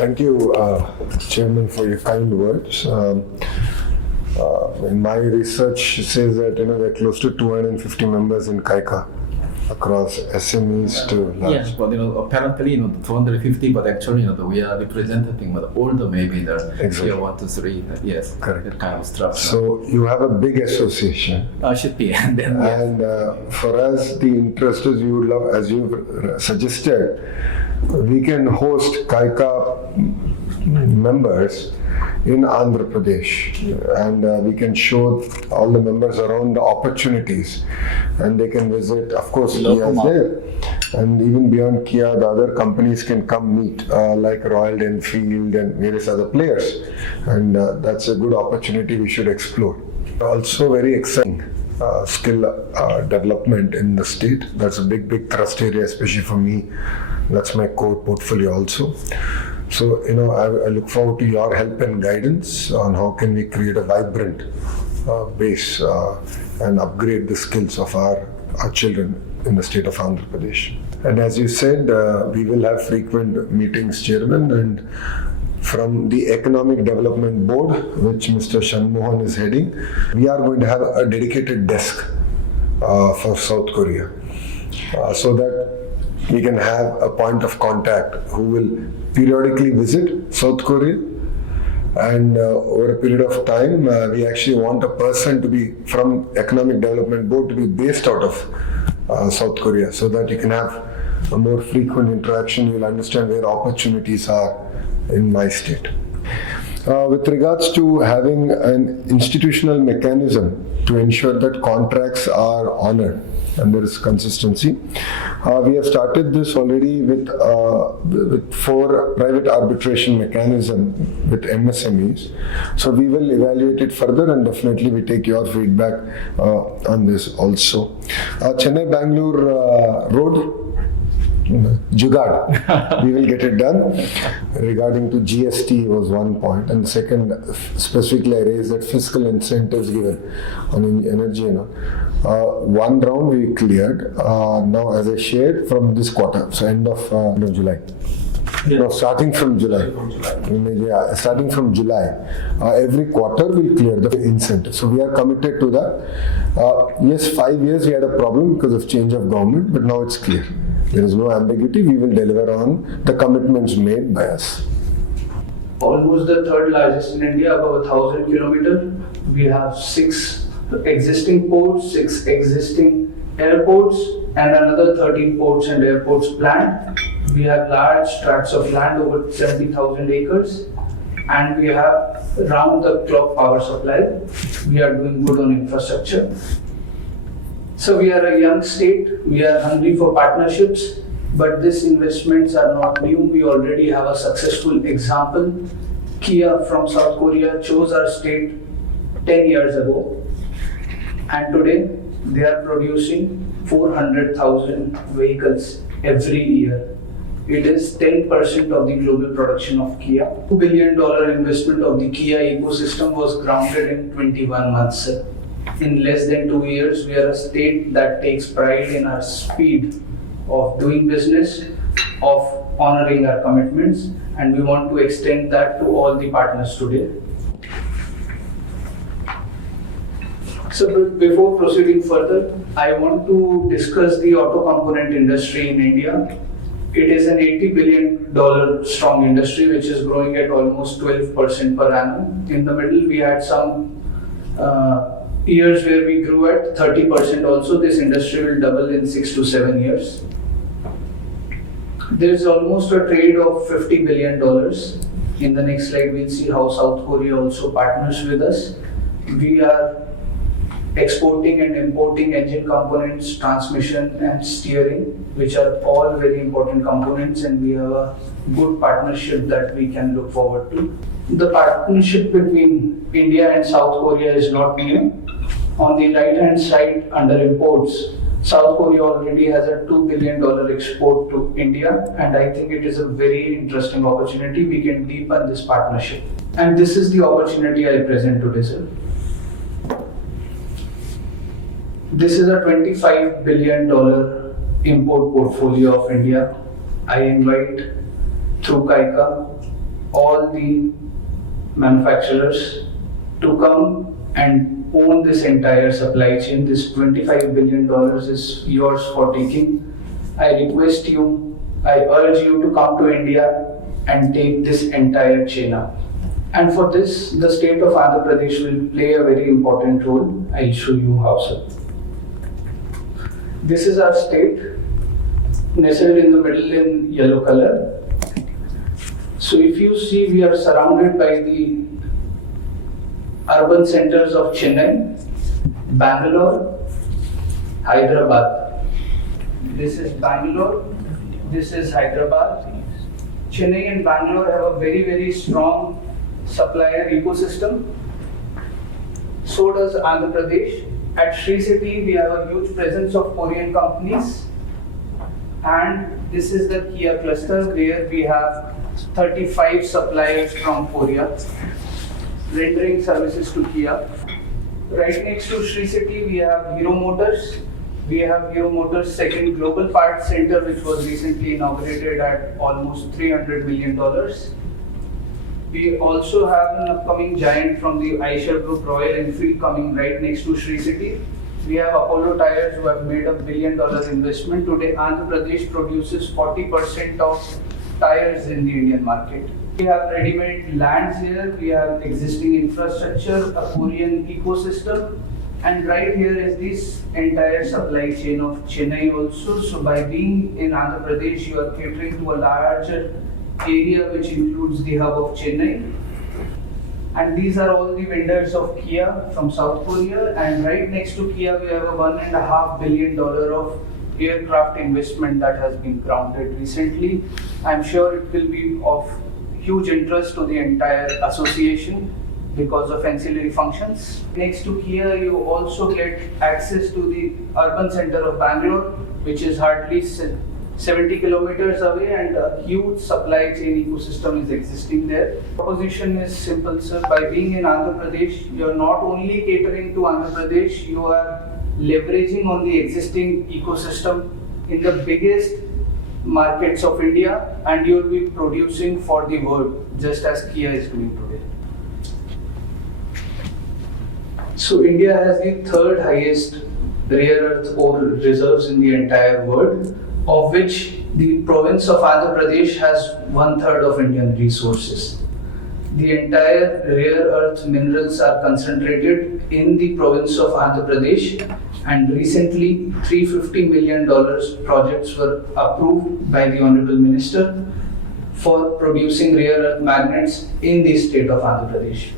Thank you, Chairman, for your kind words. In my research says that there are close to 250 members in KAIKA across SMEs to large. Yes, but apparently 250, but actually we are representing all the maybe the Exactly. tier 1 to 3. Yes, Correct. that kind of structure. So you have a big association. Should be, and then yes. And for us, the interest is you would love, as you suggested, we can host KAIKA members in Andhra Pradesh, and we can show all the members around the opportunities, and they can visit. Of course, Kia is there, and even beyond Kia, the other companies can come meet, like Royal Enfield and various other players, and that's a good opportunity we should explore. Also, very exciting. Skill development in the state. That's a big thrust area, especially for me. That's my core portfolio also. So, I look forward to your help and guidance on how can we create a vibrant base and upgrade the skills of our children in the state of Andhra Pradesh. And as you said, we will have frequent meetings, Chairman, and from the Economic Development Board, which Mr. Shanmuhan is heading, we are going to have a dedicated desk for South Korea, so that we can have a point of contact who will periodically visit South Korea, and over a period of time we actually want a person to be from Economic Development Board to be based out of South Korea, so that you can have a more frequent interaction. You'll understand where opportunities are in my state. With regards to having an institutional mechanism to ensure that contracts are honored and there is consistency, we have started this already with 4 private arbitration mechanism with MSMEs. So we will evaluate it further, and definitely we take your feedback on this also. Chennai-Bangalore road, Jugaad, we will get it done. Regarding to GST was one point, and second, specifically I raised that fiscal incentives given on energy. One round we cleared. Now, as I shared, from this quarter, so end of July. Yeah. No, starting from July. Yeah, starting from July. Every quarter we'll clear the incentive. So we are committed to that. Yes, 5 years we had a problem because of change of government, but now it's clear. There is no ambiguity. We will deliver on the commitments made by us. Almost the third largest in India, about 1,000 kilometers. We have 6 existing ports, 6 existing airports, and another 13 ports and airports planned. We have large tracts of land, over 70,000 acres, and we have round-the-clock power supply. We are doing good on infrastructure. So we are a young state. We are hungry for partnerships, but these investments are not new. We already have a successful example. Kia from South Korea chose our state 10 years ago, and today they are producing 400,000 vehicles every year. It is 10% of the global production of Kia. $2 billion investment of the Kia ecosystem was grounded in 21 months. In less than 2 years, we are a state that takes pride in our speed of doing business, of honoring our commitments, and we want to extend that to all the partners today. So before proceeding further, I want to discuss the auto component industry in India. It is an $80 billion strong industry which is growing at almost 12% per annum. In the middle, we had some years where we grew at 30% also. This industry will double in 6 to 7 years. There's almost a trade of $50 billion. In the next slide, we'll see how South Korea also partners with us. We are exporting and importing engine components, transmission and steering, which are all very important components, and we have a good partnership that we can look forward to. The partnership between India and South Korea is not new. On the right hand side, under imports, South Korea already has a $2 billion export to India, and I think it is a very interesting opportunity. We can deepen this partnership. And this is the opportunity I present today, sir. This is a $25 billion import portfolio of India. I invite through KAIKA all the manufacturers to come and own this entire supply chain. This $25 billion is yours for taking. I request you, I urge you to come to India and take this entire chain up. And for this, the state of Andhra Pradesh will play a very important role. I'll show you how, sir. This is our state, nestled in the middle in yellow color. So if you see, we are surrounded by the urban centers of Chennai, Bangalore, Hyderabad. This is Bangalore, this is Hyderabad. Chennai and Bangalore have a very, very strong supplier ecosystem. So does Andhra Pradesh. At Sri City, we have a huge presence of Korean companies. And this is the Kia cluster where we have 35 suppliers from Korea rendering services to Kia. Right next to Sri City, we have Hero Motors. We have Hero Motors' second global parts center, which was recently inaugurated at almost $300 million. We also have an upcoming giant from the Eicher Group, Royal Enfield, coming right next to Sri City. We have Apollo Tyres, who have made a $1 billion investment. Today, Andhra Pradesh produces 40% of tires in the Indian market. We have ready-made lands here, we have existing infrastructure, a Korean ecosystem, and right here is this entire supply chain of Chennai also. So by being in Andhra Pradesh, you are catering to a larger area which includes the hub of Chennai. And these are all the vendors of Kia from South Korea. And right next to Kia, we have a $1.5 billion of aircraft investment that has been grounded recently. I'm sure it will be of huge interest to the entire association because of ancillary functions. Next to Kia, you also get access to the urban center of Bangalore, which is hardly 70 kilometers away, and a huge supply chain ecosystem is existing there. Proposition is simple, sir. By being in Andhra Pradesh, you are not only catering to Andhra Pradesh, you are leveraging on the existing ecosystem in the biggest markets of India, and you will be producing for the world, just as Kia is doing today. So India has the third highest rare earth ore reserves in the entire world, of which the province of Andhra Pradesh has 1/3 of Indian resources. The entire rare earth minerals are concentrated in the province of Andhra Pradesh, and recently $350 million projects were approved by the Honorable Minister for producing rare earth magnets in the state of Andhra Pradesh.